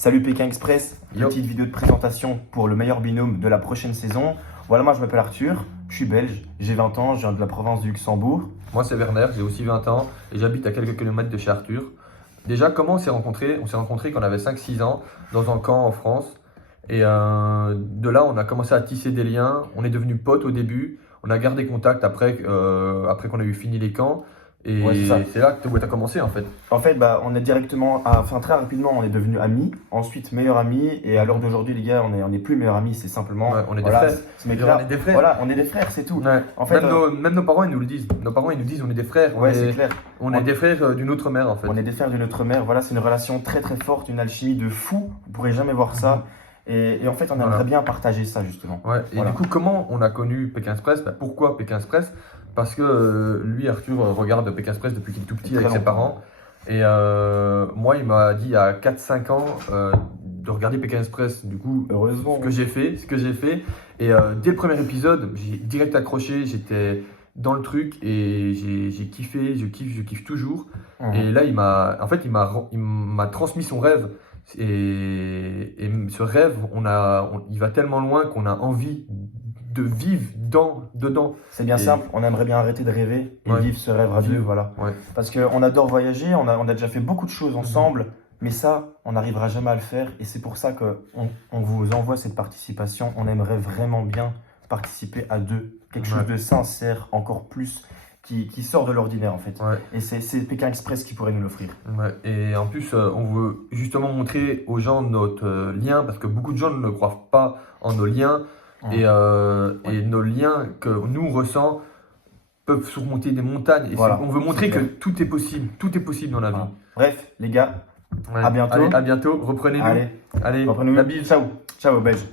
Salut Pékin Express, Yo. petite vidéo de présentation pour le meilleur binôme de la prochaine saison. Voilà, moi je m'appelle Arthur, je suis belge, j'ai 20 ans, je viens de la province du Luxembourg. Moi, c'est Werner, j'ai aussi 20 ans et j'habite à quelques kilomètres de chez Arthur. Déjà, comment on s'est rencontrés? On s'est rencontrés quand on avait 5-6 ans dans un camp en France. Et de là, on a commencé à tisser des liens. On est devenus potes au début. On a gardé contact après qu'on a eu fini les camps. Et Ouais, c'est ça. c'est là que tu as commencé en fait. En fait, on est directement, enfin très rapidement, on est devenus amis, ensuite meilleurs amis, et à l'heure d'aujourd'hui, les gars, on est plus meilleurs amis, c'est simplement. Ouais, on est des voilà, frères. Ce mec-là, On est des frères. voilà, on est des frères, c'est tout. Ouais. En fait, Même nos parents, ils nous le disent. Nos parents, ils nous disent on est des frères. ouais, c'est clair. On est des frères d'une autre mère en fait. On est des frères de notre mère, voilà, c'est une relation très très forte, une alchimie de fou, vous pourrez jamais voir ça. Et en fait, on aimerait Voilà. bien partager ça justement. Ouais, et Voilà. du coup, comment on a connu Pékin Express? Pourquoi Pékin Express? Parce que lui, Arthur, regarde Pékin Express depuis qu'il est tout petit Très avec ses longtemps. parents. Et moi, il m'a dit à 4-5 ans de regarder Pékin Express. Du coup, Heureusement. ce que j'ai fait. Et dès le premier épisode, j'ai direct accroché, j'étais dans le truc et j'ai kiffé, je kiffe toujours. Mhm. Et là, il m'a transmis son rêve. Et ce rêve, il va tellement loin qu'on a envie de vivre dedans. C'est bien Et- simple, on aimerait bien arrêter de rêver et Ouais. vivre ce rêve radieux, Vivre. voilà. Ouais. Parce qu'on adore voyager, on a déjà fait beaucoup de choses Mhm. ensemble, mais ça, on n'arrivera jamais à le faire. Et c'est pour ça qu'on vous envoie cette participation. On aimerait vraiment bien participer à deux. Quelque chose Ouais. de sincère, encore plus, qui sort de l'ordinaire en fait. Ouais. Et c'est Pékin Express qui pourrait nous l'offrir. Ouais. Et en plus, on veut justement montrer aux gens notre lien, parce que beaucoup de gens ne croient pas en nos liens. Ouais. Et nos liens que nous on ressent peuvent surmonter des montagnes. Et Voilà, on veut montrer c'est que clair. tout est possible dans la vie. Voilà. Bref, les gars, Ouais. à bientôt. Allez, à bientôt. Reprenez-nous. allez, Allez, reprenez-nous. la bise. Ciao, ciao Belge.